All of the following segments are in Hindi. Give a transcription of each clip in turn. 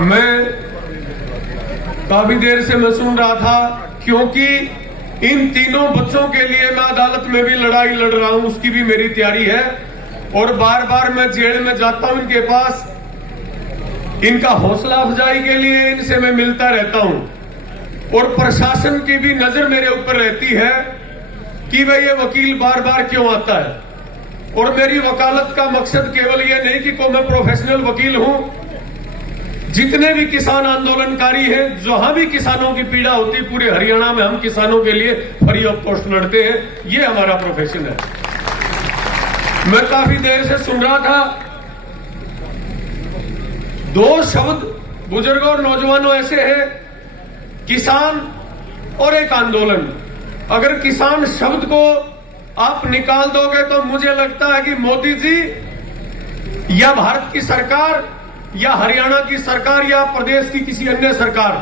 मैं काफी देर से मैं सुन रहा था, क्योंकि इन तीनों बच्चों के लिए मैं अदालत में भी लड़ाई लड़ रहा हूं, उसकी भी मेरी तैयारी है। और बार बार मैं जेल में जाता हूं इनके पास, इनका हौसला अफजाई के लिए इनसे मैं मिलता रहता हूं। और प्रशासन की भी नजर मेरे ऊपर रहती है कि भाई ये वकील बार बार क्यों आता है। और मेरी वकालत का मकसद केवल ये नहीं कि मैं प्रोफेशनल वकील हूं। जितने भी किसान आंदोलनकारी हैं, जहां भी किसानों की पीड़ा होती, पूरे हरियाणा में हम किसानों के लिए फ्री ऑफ कॉस्ट लड़ते हैं। ये हमारा प्रोफेशन है। मैं काफी देर से सुन रहा था, दो शब्द बुजुर्गों और नौजवानों ऐसे हैं, किसान और एक आंदोलन। अगर किसान शब्द को आप निकाल दोगे तो मुझे लगता है कि मोदी जी या भारत की सरकार या हरियाणा की सरकार या प्रदेश की किसी अन्य सरकार,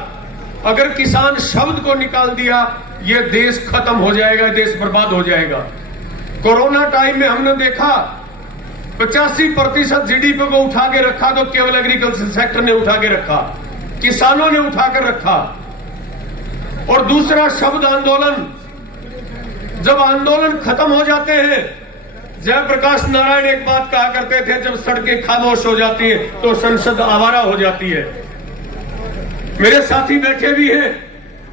अगर किसान शब्द को निकाल दिया, ये देश खत्म हो जाएगा, देश बर्बाद हो जाएगा। कोरोना टाइम में हमने देखा 85% जीडीपी को उठा के रखा तो केवल एग्रीकल्चर सेक्टर ने उठा के रखा, किसानों ने उठा कर रखा। और दूसरा शब्द आंदोलन। जब आंदोलन खत्म हो जाते हैं, जयप्रकाश नारायण एक बात कहा करते थे, जब सड़कें खामोश हो जाती हैं तो संसद आवारा हो जाती है। मेरे साथी बैठे भी हैं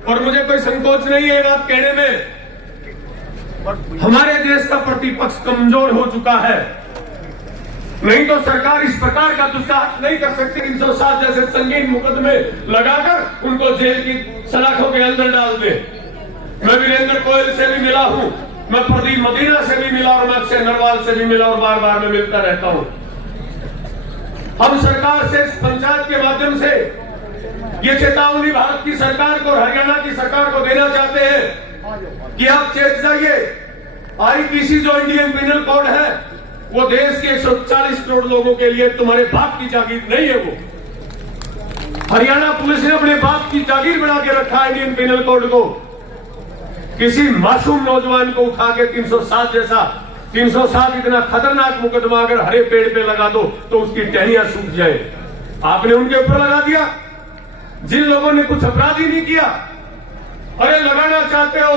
और मुझे कोई संकोच नहीं है बात कहने में। हमारे देश का प्रतिपक्ष कमजोर हो चुका है, नहीं तो सरकार इस प्रकार का दुस्साहस नहीं कर सकती। 307 जैसे संगीन मुकदमे लगाकर उनको जेल की सलाखों के अंदर डाल दे। मैं वीरेंद्र गोयल से भी मिला हूं, मैं प्रदीप मदीना से भी मिला और मैं अक्षय नरवाल से भी मिला और बार बार मैं मिलता रहता हूं। हम सरकार से, पंचायत के माध्यम से ये चेतावनी भारत की सरकार को, हरियाणा की सरकार को देना चाहते हैं कि आप चेत जाइए। आईपीसी जो इंडियन पिनल कोड है, वो देश के 140 करोड़ लोगों के लिए तुम्हारे बाप की जागीर नहीं है। वो हरियाणा पुलिस ने अपने बाप की जागीर बना के रखा है इंडियन पिनल कोड को। किसी मासूम नौजवान को उठा के 307 जैसा, 307 इतना खतरनाक मुकदमा अगर हरे पेड़ पे लगा दो तो उसकी टहनियां सूख जाए। आपने उनके ऊपर लगा दिया जिन लोगों ने कुछ अपराध ही नहीं किया। अरे लगाना चाहते हो,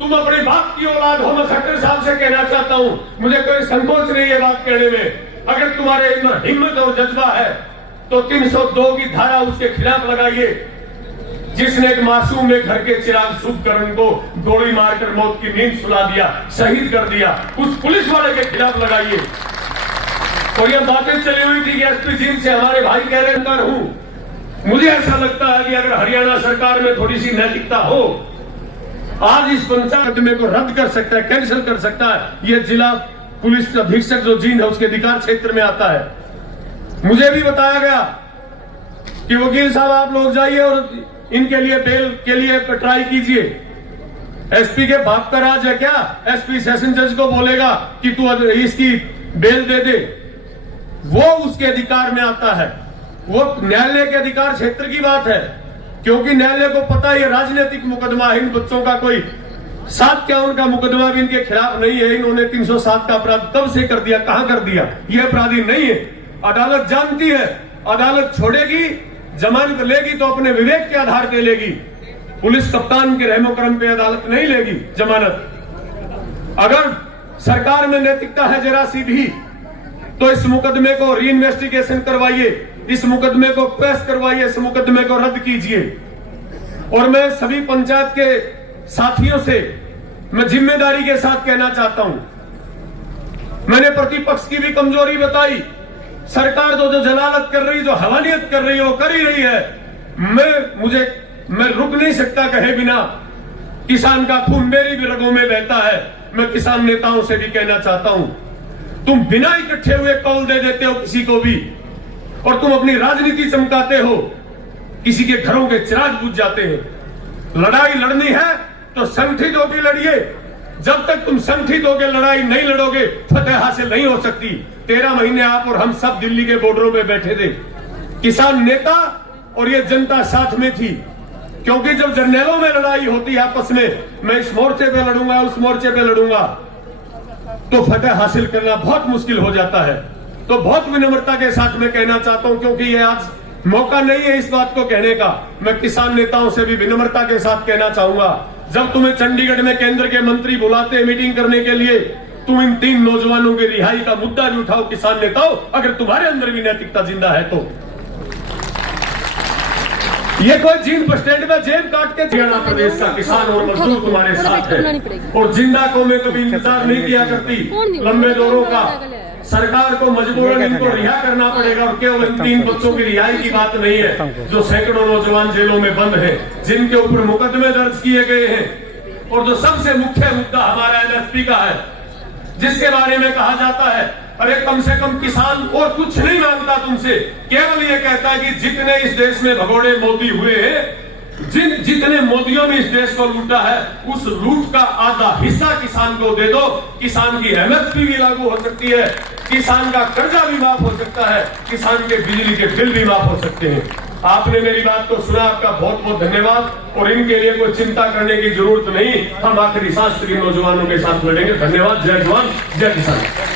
तुम अपने बाप की औलाद हो। मैं खट्टर साहब से कहना चाहता हूं, मुझे कोई संकोच नहीं है बात कहने में। अगर तुम्हारे अंदर हिम्मत और जज्बा है तो 302 की धारा उसके खिलाफ लगाइए, जिसने एक मासूम एक घर के चिराग सूख कर उनको गोली मारकर मौत की नींद सुला दिया, शहीद कर दिया, उस पुलिस वाले के खिलाफ लगाइए। और ये बातें चली हुई थी कि एसपी जी से हमारे भाई कह रहे अंदर हूं। मुझे ऐसा लगता है कि अगर हरियाणा सरकार में थोड़ी सी नैतिकता हो, आज इस पंचायत में को रद्द कर सकता है, कैंसिल कर सकता है। यह जिला पुलिस अधीक्षक जो जींद है उसके अधिकार क्षेत्र में आता है। मुझे भी बताया गया कि वकील साहब आप लोग जाइए और इनके लिए बेल के लिए ट्राई कीजिए। एसपी के बाप का राज है क्या? एसपी सेशन जज को बोलेगा कि तू इसकी बेल दे दे, वो उसके अधिकार में आता है। वो न्यायालय के अधिकार क्षेत्र की बात है, क्योंकि न्यायालय को पता है राजनीतिक मुकदमा है। इन बच्चों का कोई 751 का मुकदमा भी इनके खिलाफ नहीं है। इन्होंने 307 का अपराध कब से कर दिया, कहां कर दिया? ये अपराधी नहीं है। अदालत जानती है, अदालत छोड़ेगी, जमानत लेगी तो अपने विवेक के आधार पे लेगी। पुलिस कप्तान के रहमो करम पे अदालत नहीं लेगी जमानत। अगर सरकार में नैतिकता है जरा सी भी, तो इस मुकदमे को री इन्वेस्टिगेशन करवाइए, इस मुकदमे को पेश करवाइए, इस मुकदमे को रद्द कीजिए। और मैं सभी पंचायत के साथियों से मैं जिम्मेदारी के साथ कहना चाहता हूं, मैंने प्रतिपक्ष की भी कमजोरी बताई। सरकार तो जो जलालत कर रही, जो हवानियत कर रही है, वो कर ही रही है। मैं रुक नहीं सकता कहे बिना। किसान का खून मेरी भी रगों में बहता है। मैं किसान नेताओं से भी कहना चाहता हूं, तुम बिना इकट्ठे हुए कॉल दे देते हो किसी को भी, और तुम अपनी राजनीति चमकाते हो, किसी के घरों के चिराग बुझ जाते हैं। लड़ाई लड़नी है तो संगठित होकर लड़िए। जब तक तुम संगठित होकर लड़ाई नहीं लड़ोगे, फतेह हासिल नहीं हो सकती। 13 महीने आप और हम सब दिल्ली के बॉर्डरों में बैठे थे, किसान नेता और ये जनता साथ में थी। क्योंकि जब जर्नैलों में लड़ाई होती है आपस में, मैं इस मोर्चे पे लड़ूंगा, उस मोर्चे पे लड़ूंगा, तो फतह हासिल करना बहुत मुश्किल हो जाता है। तो बहुत विनम्रता के साथ मैं कहना चाहता हूं, क्योंकि ये आज मौका नहीं है इस बात को कहने का, मैं किसान नेताओं से भी विनम्रता के साथ कहना चाहूंगा, जब तुम्हें चंडीगढ़ में केंद्र के मंत्री बुलाते हैं मीटिंग करने के लिए, तुम इन 3 नौजवानों की रिहाई का मुद्दा भी उठाओ किसान नेताओं, अगर तुम्हारे अंदर भी नैतिकता जिंदा है तो। ये कोई जीन बस स्टैंड में जेब काट के हरियाणा प्रदेश का किसान और मजदूर तुम्हारे साथ है, और जिंदा कौमें कभी इंतजार नहीं किया करती लंबे दौरों का। सरकार को मजबूरन इनको रिहा करना पड़ेगा, और केवल इन 3 बच्चों की रिहाई की बात नहीं है, जो सैकड़ों नौजवान जेलों में बंद हैं, जिनके ऊपर मुकदमे दर्ज किए गए हैं, और जो सबसे मुख्य मुद्दा हमारा एमएसपी का है, जिसके बारे में कहा जाता है अरे कम से कम किसान और कुछ नहीं मांगता तुमसे, केवल ये कहता है कि जितने इस देश में भगोड़े मोदी हुए हैं, जितने मोदियों ने इस देश को लूटा है, उस लूट का आधा हिस्सा किसान को दे दो, किसान की एमएसपी भी लागू हो सकती है, किसान का कर्जा भी माफ हो सकता है, किसान के बिजली के बिल भी माफ हो सकते हैं। आपने मेरी बात को सुना, आपका बहुत बहुत धन्यवाद, और इनके लिए कोई चिंता करने की जरूरत नहीं, हम आखिरी सांस नौजवानों के साथ लड़ेंगे। धन्यवाद। जय जवान जय किसान।